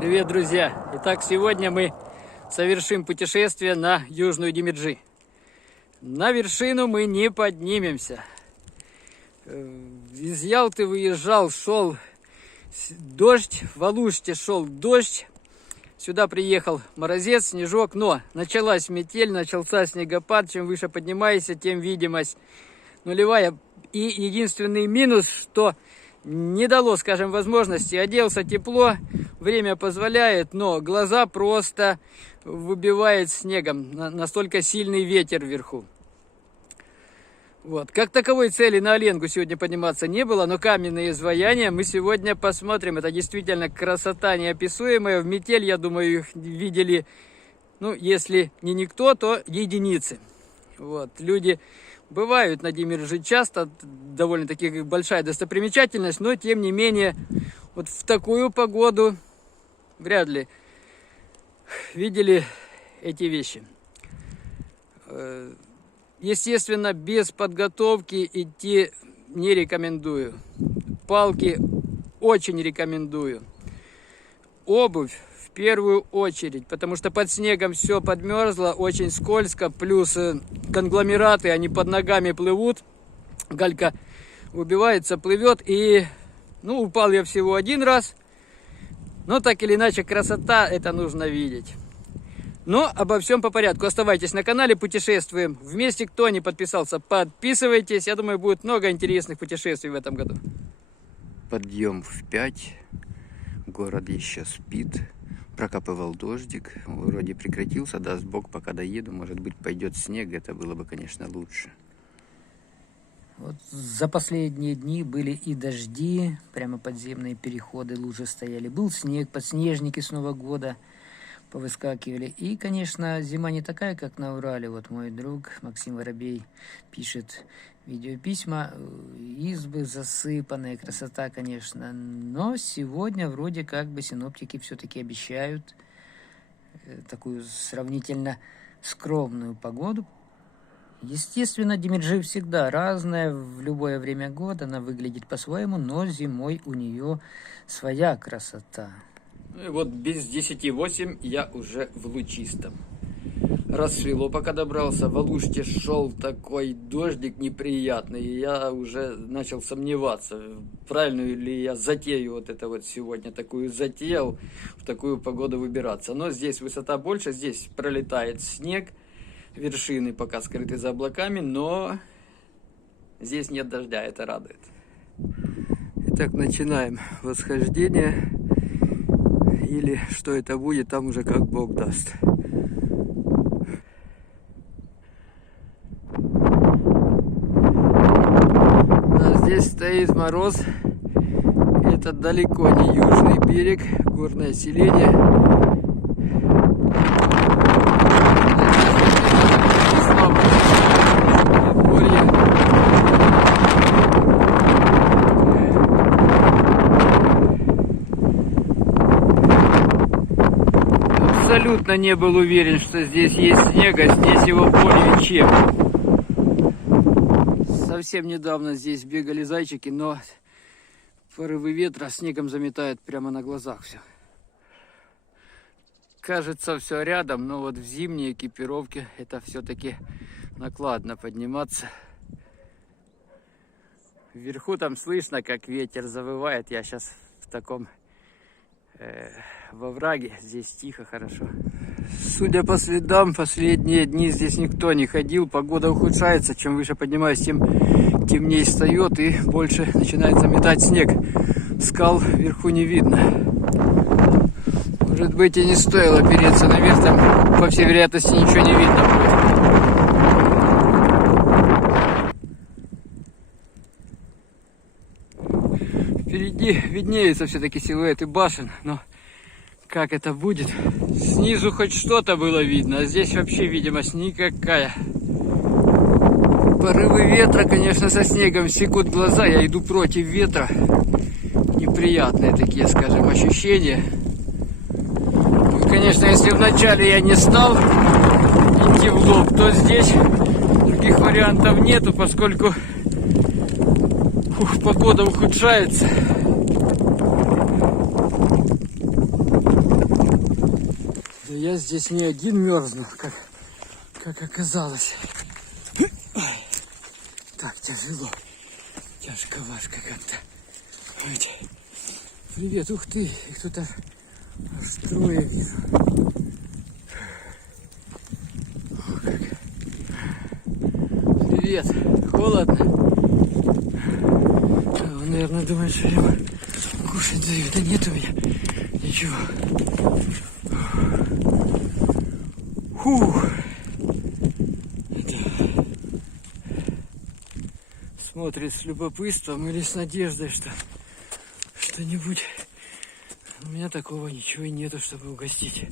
Привет, друзья! Итак, сегодня мы совершим путешествие на Южную Демиджи. На вершину мы не поднимемся. Из Ялты выезжал, шел дождь, в Алуште шел дождь. Сюда приехал морозец, снежок, но началась метель, начался снегопад. Чем выше поднимаешься, тем видимость нулевая. И единственный минус, что не дало, скажем, возможности. Оделся тепло, время позволяет, но глаза просто выбивает снегом. Настолько сильный ветер вверху. Вот. Как таковой цели на Оленгу сегодня подниматься не было, но каменные изваяния мы сегодня посмотрим. Это действительно красота неописуемая. В метель, я думаю, их видели, ну, если не никто, то единицы. Вот. Люди бывают на Демиджи часто, довольно-таки большая достопримечательность, но тем не менее, вот в такую погоду вряд ли видели эти вещи. Естественно, без подготовки идти не рекомендую. Палки очень рекомендую. Обувь в первую очередь, потому что под снегом все подмерзло, очень скользко, плюс конгломераты, они под ногами плывут, галька убивается, плывет, и, ну, упал я всего один раз, но так или иначе красота, это нужно видеть. Но обо всем по порядку. Оставайтесь на канале, путешествуем вместе. Кто не подписался, подписывайтесь. Я думаю, будет много интересных путешествий в этом году. Подъем в 5. Город еще спит. Прокапывал дождик. Вроде прекратился. Даст Бог, пока доеду. Может быть, пойдет снег. Это было бы, конечно, лучше. Вот за последние дни были и дожди, прямо подземные переходы, лужи стояли. Был снег, подснежники с Нового года повыскакивали. И, конечно, зима не такая, как на Урале. Вот мой друг Максим Воробей пишет видеописьма. Избы засыпанные, красота, конечно. Но сегодня вроде как бы синоптики все-таки обещают такую сравнительно скромную погоду. Естественно, Демиджи всегда разная, в любое время года она выглядит по-своему, но зимой у нее своя красота. Ну и вот без 10:08 я уже в Лучистом. Рассвело, пока добрался. В Алуште шел такой дождик неприятный. И я уже начал сомневаться, правильную ли я затею вот это вот сегодня. Такую затеял, в такую погоду выбираться. Но здесь высота больше, здесь пролетает снег. Вершины пока скрыты за облаками, но здесь нет дождя, это радует. Итак, начинаем восхождение. Или что это будет, там уже как Бог даст. Да, здесь стоит мороз. Это далеко не южный берег, горное селение. Абсолютно не был уверен, что здесь есть снег, а здесь его более чем. Совсем недавно здесь бегали зайчики, но порывы ветра снегом заметает прямо на глазах все. Кажется, все рядом, но вот в зимней экипировке это все-таки накладно подниматься. Вверху там слышно, как ветер завывает. Я сейчас в таком во враге, здесь тихо, хорошо. Судя по следам, последние дни здесь никто не ходил, погода ухудшается, чем выше поднимаюсь, тем темнее встает и больше начинает заметать снег. Скал вверху не видно. Может быть, и не стоило переться наверх, там по всей вероятности ничего не видно будет. Впереди виднеются все-таки силуэты башен, но как это будет? Снизу хоть что-то было видно, а здесь вообще видимость никакая. Порывы ветра, конечно, со снегом секут глаза, я иду против ветра. Неприятные такие, скажем, ощущения. Ну, конечно, если вначале я не стал идти в лоб, то здесь других вариантов нету, поскольку погода ухудшается. я здесь не один мерзну, как оказалось. Так, тяжело. Тяжковашка как-то. Привет, ух ты, их кто-то аж трое вижу. О, как. Привет, холодно? Он, наверное, думает, что я кушать даю. Да нет у меня ничего. Фух. Да. Смотрит с любопытством или с надеждой, что что-нибудь. У меня такого ничего и нету, чтобы угостить.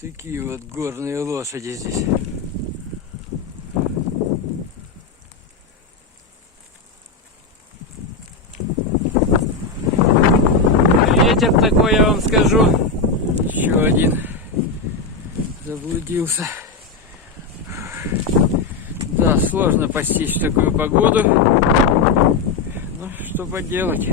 Такие вот горные лошади здесь. Ветер такой, я вам скажу. Еще один заблудился. Да, сложно постичь такую погоду. Ну, что поделать.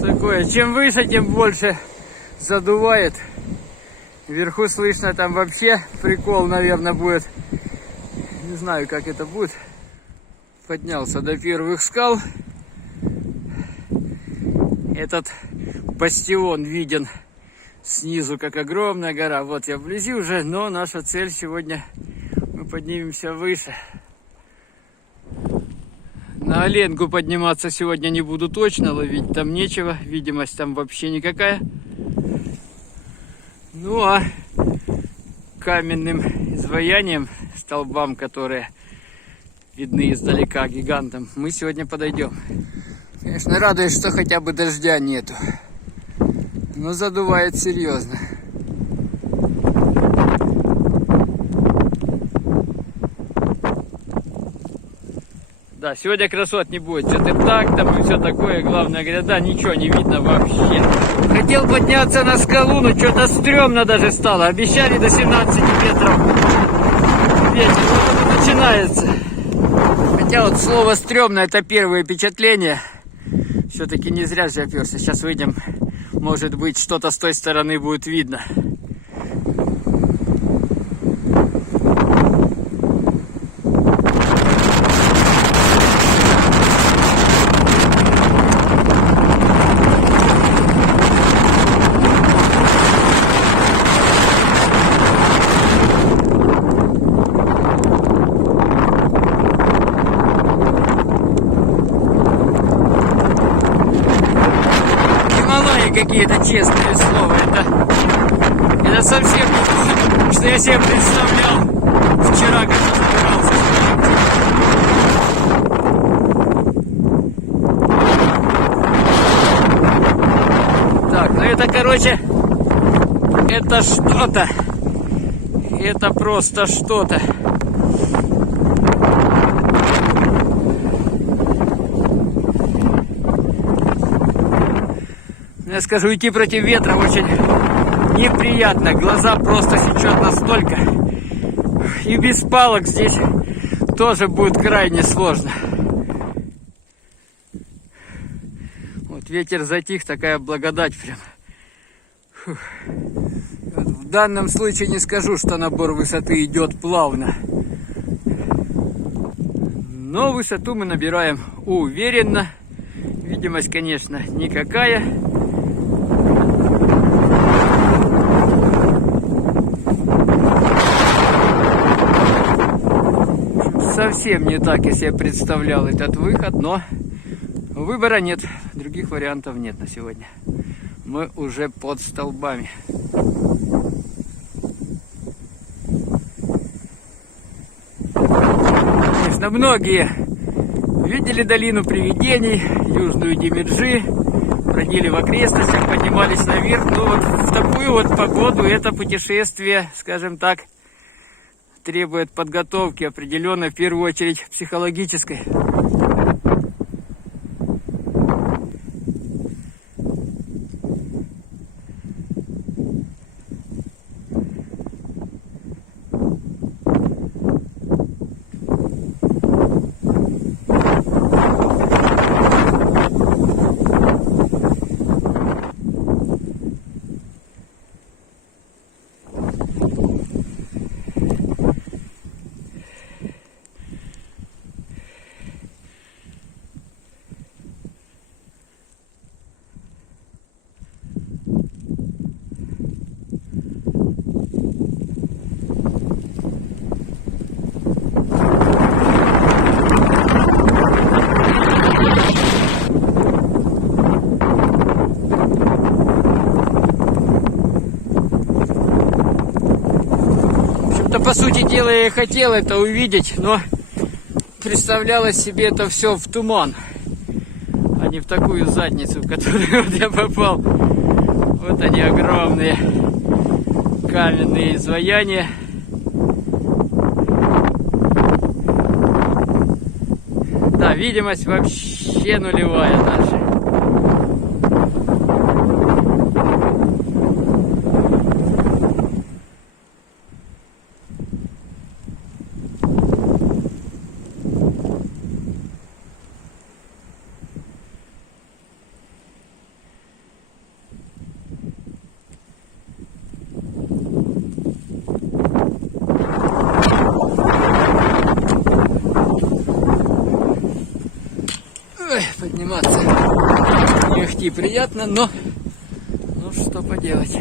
Такое, чем выше, тем больше задувает. Вверху слышно, там вообще прикол, наверное, будет. Не знаю, как это будет. Поднялся до первых скал. Этот бастион виден снизу, как огромная гора. Вот я вблизи уже, но наша цель сегодня, мы поднимемся выше. На Оленку подниматься сегодня не буду точно, ловить там нечего, видимость там вообще никакая. Ну а каменным изваянием, столбам, которые видны издалека гигантам, мы сегодня подойдем. Конечно, радует, что хотя бы дождя нету. Но задувает серьезно. Да, сегодня красот не будет. Что-то так там и все такое. Главное, гряда, ничего не видно вообще. Хотел подняться на скалу, но что-то стрёмно даже стало. Обещали до 17 метров. Ветер вот начинается. Хотя вот слово стрёмно, это первое впечатление. Все-таки не зря же оперся. Сейчас выйдем. Может быть, что-то с той стороны будет видно. Какие-то честные слова. Это совсем не то, что я себе представлял вчера, когда забирался. Так, ну это, короче, это что-то. Это просто что-то. Я скажу, идти против ветра очень неприятно. Глаза просто сечет настолько. И без палок здесь тоже будет крайне сложно. Вот ветер затих, такая благодать прям. Фух. Вот в данном случае не скажу, что набор высоты идет плавно. Но высоту мы набираем уверенно. Видимость, конечно, никакая. Совсем не так я себе представлял этот выход, но выбора нет, других вариантов нет на сегодня. Мы уже под столбами. Конечно, многие видели долину привидений, южную Демиджи, бродили в окрестностях, поднимались наверх. Но вот в такую вот погоду это путешествие, скажем так, требует подготовки определенной, в первую очередь психологической. сути дела, я и хотел это увидеть, но представлялось себе это все в туман, а не в такую задницу, в которую вот я попал. Вот они, огромные каменные изваяния. Да, видимость вообще нулевая даже. Ой, подниматься не ахти приятно, но ну что поделать.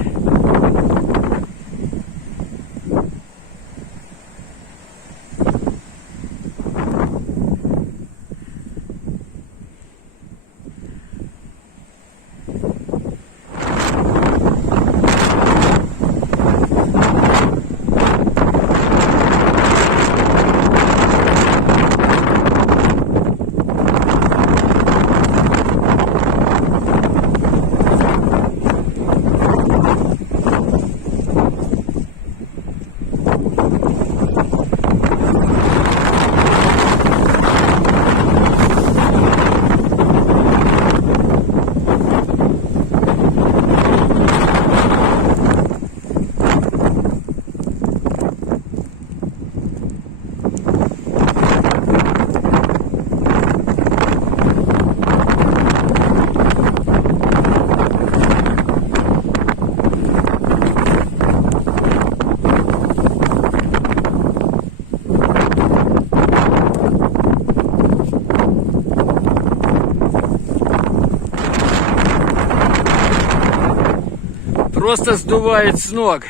Просто сдувает с ног.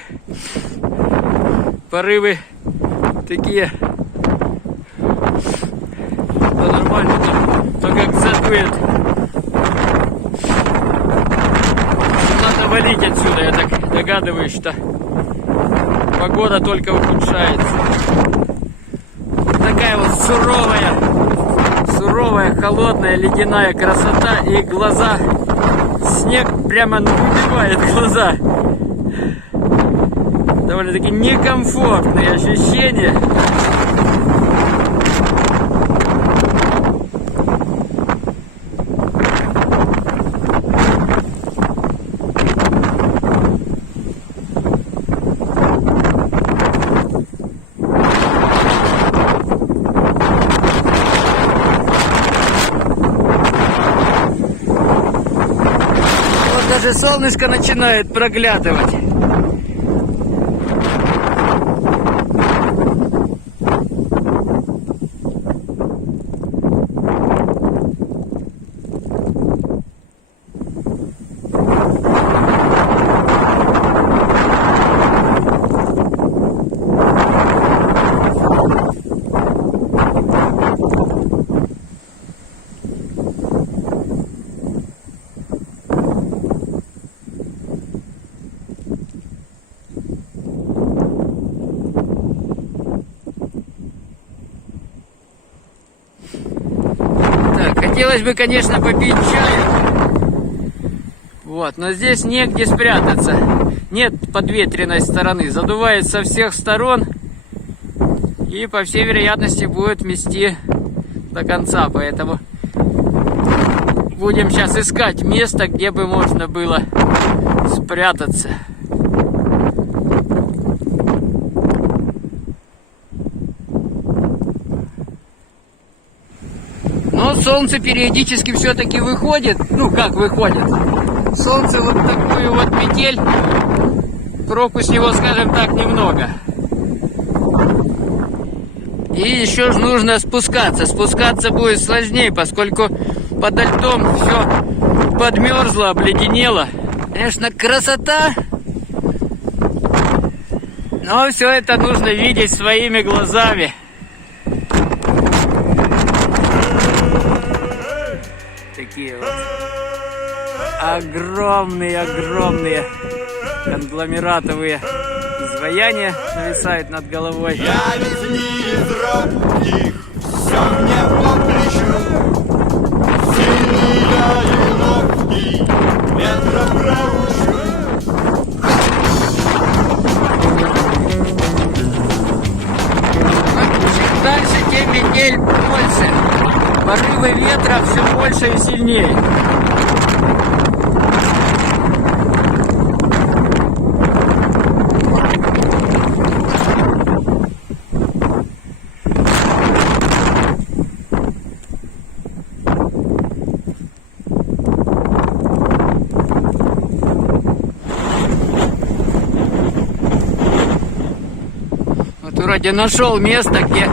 Порывы такие. То нормально, то как задует. Надо валить отсюда, я так догадываюсь, что погода только ухудшается. Такая вот суровая, холодная, ледяная красота, и глаза, снег прямо набивает глаза. Довольно-таки некомфортные ощущения. Даже солнышко начинает проглядывать. Хотелось бы, конечно, попить чаю. Вот, но здесь негде спрятаться. Нет подветренной стороны. Задувает со всех сторон. И, по всей вероятности, будет мести до конца. Поэтому будем сейчас искать место, где бы можно было спрятаться. Но солнце периодически все-таки выходит. Ну как выходит? Солнце вот такую вот метель. Проку с него, скажем так, немного. И еще же нужно спускаться. Спускаться будет сложнее, поскольку подо льдом все подмерзло, обледенело. Конечно, красота. Но все это нужно видеть своими глазами. Такие вот огромные конгломератовые изваяния нависают над головой. Я ведь не из робких, все мне по плечу. Сильный я и ловкий, ветра проучу. Чем дальше, тем метель больше. Порывы ветра все больше и сильнее. Вроде нашел место, где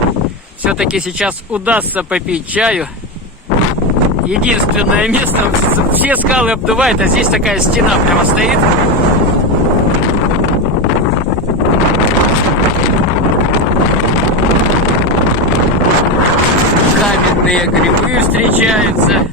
все-таки сейчас удастся попить чаю. Единственное место, все скалы обдувает, а здесь такая стена прямо стоит. Каменные грибы встречаются.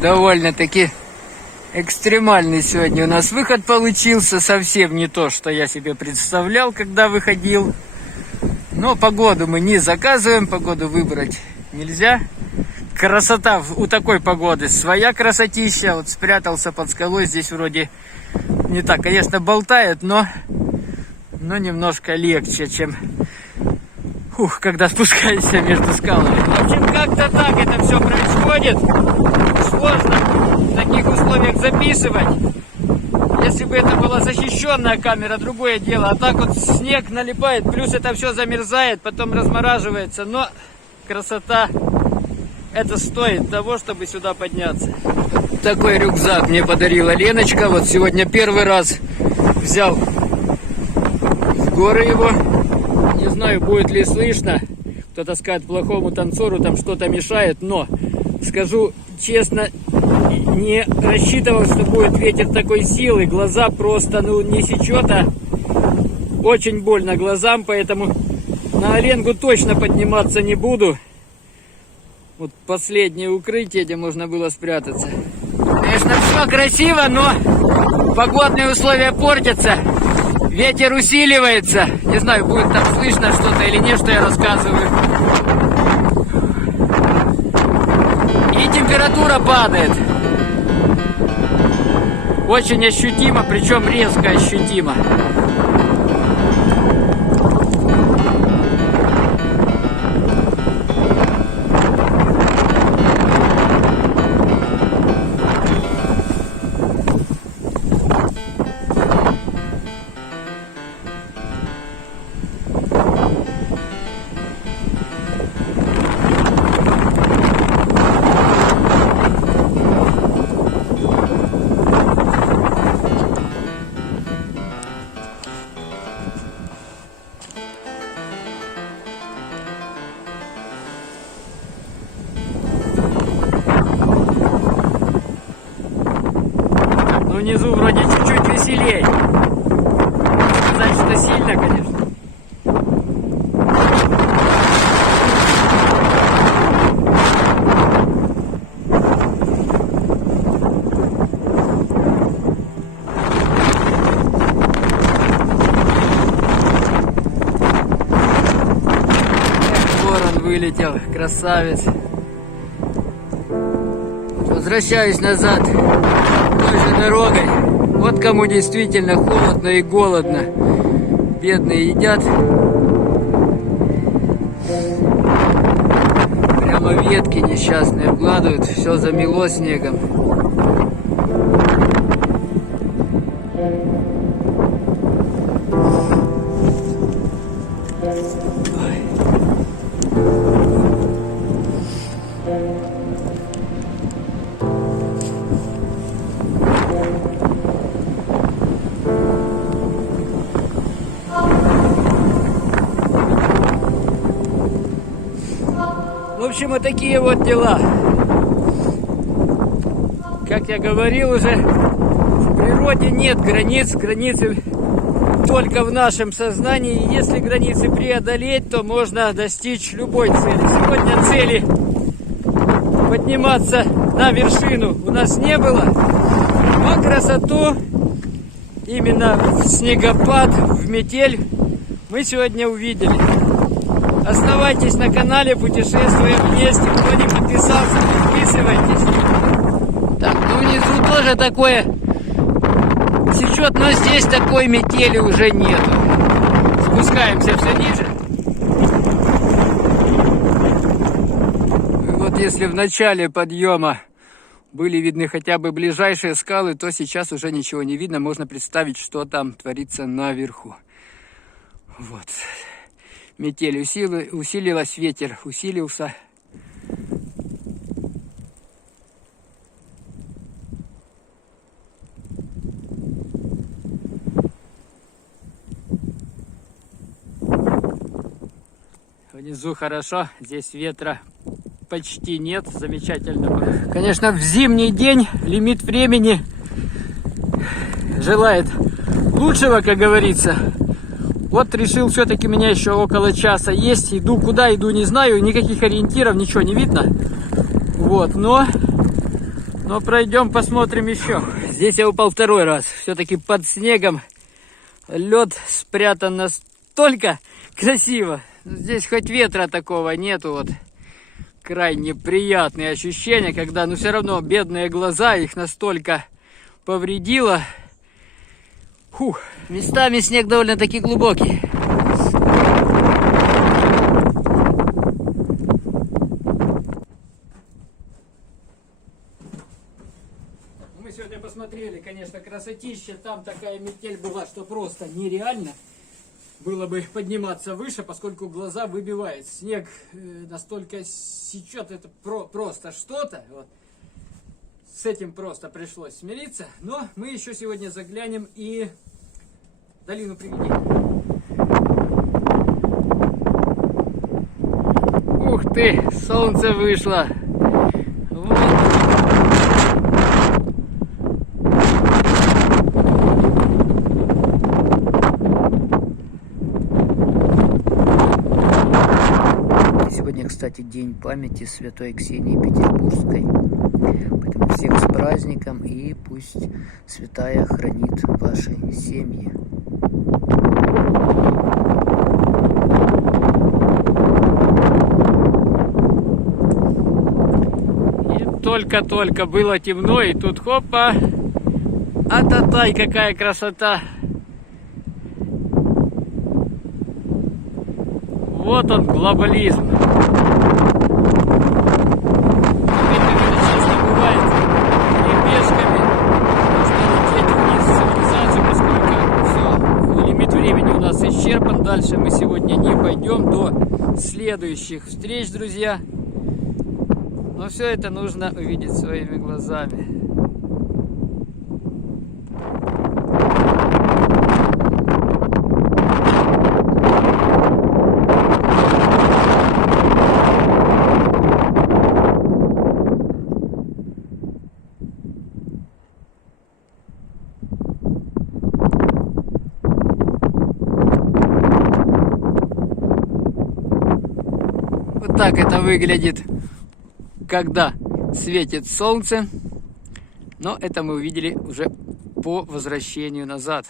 Довольно-таки экстремальный сегодня у нас выход получился. Совсем не то, что я себе представлял, когда выходил. Но погоду мы не заказываем, погоду выбрать нельзя. Красота у такой погоды своя красотища. Вот спрятался под скалой, здесь вроде не так, конечно, болтает, но немножко легче, чем когда спускаешься между скалами. В общем, как-то так это все происходит. Сложно в таких условиях записывать. Если бы это была защищенная камера, другое дело. А так вот снег налипает, плюс это все замерзает, потом размораживается. Но красота, это стоит того, чтобы сюда подняться. Такой рюкзак мне подарила Леночка. Вот сегодня первый раз взял в горы его. Не знаю, будет ли слышно. Кто-то скажет, плохому танцору там что-то мешает, но скажу честно, не рассчитывал, что будет ветер такой силы. Глаза просто, не сечет, а очень больно глазам, поэтому на Оленгу точно подниматься не буду. Вот последнее укрытие, где можно было спрятаться. Конечно, все красиво, но погодные условия портятся. Ветер усиливается. Не знаю, будет там слышно что-то или нет, что я рассказываю. И температура падает. Очень ощутимо, причем резко ощутимо. Внизу вроде чуть-чуть веселее. Сказать, что сильно, конечно. Ворон вылетел, красавец. Возвращаюсь назад той же дорогой. Вот кому действительно холодно и голодно. Бедные едят. Прямо ветки несчастные обгладывают. Все замело снегом. В общем, вот такие вот дела. как я говорил уже, в природе нет границ, границы только в нашем сознании. И если границы преодолеть, то можно достичь любой цели. Сегодня цели подниматься на вершину у нас не было, но красоту именно в снегопад, в метель мы сегодня увидели. Оставайтесь на канале, путешествуем вместе. Кто не подписался, подписывайтесь. Так, ну внизу тоже такое сечет, но здесь такой метели уже нету. Спускаемся все ниже. И вот если в начале подъема были видны хотя бы ближайшие скалы, то сейчас уже ничего не видно. Можно представить, что там творится наверху. Вот. Метель усилилась, ветер усилился. Внизу хорошо, здесь ветра почти нет, замечательно. Конечно, в зимний день лимит времени желает лучшего, как говорится. Вот решил, все-таки у меня еще около часа есть. Иду куда, иду не знаю, никаких ориентиров, ничего не видно. Вот, но пройдем, посмотрим еще. Здесь я упал второй раз. Все-таки под снегом лед спрятан настолько красиво. Здесь хоть ветра такого нету, вот. Крайне приятные ощущения, когда, но все равно бедные глаза, их настолько повредило. Фух. Местами снег довольно-таки глубокий. Мы сегодня посмотрели, конечно, красотища. Там такая метель была, что просто нереально было бы подниматься выше, поскольку глаза выбивает. Снег настолько сечет, это просто что-то. Вот. С этим просто пришлось смириться. Но мы еще сегодня заглянем и в долину привидений. Ух ты, солнце вышло. Вот. Сегодня, кстати, день памяти святой Ксении Петербургской. Поэтому всех с праздником, и пусть святая хранит ваши семьи. И только-только было темно, и тут хопа, а-та-тай, какая красота! Вот он, глобализм. Исчерпан. Дальше мы сегодня не пойдем до следующих встреч, друзья. Но все это нужно увидеть своими глазами. Вот так это выглядит, когда светит солнце. Но это мы увидели уже по возвращению назад.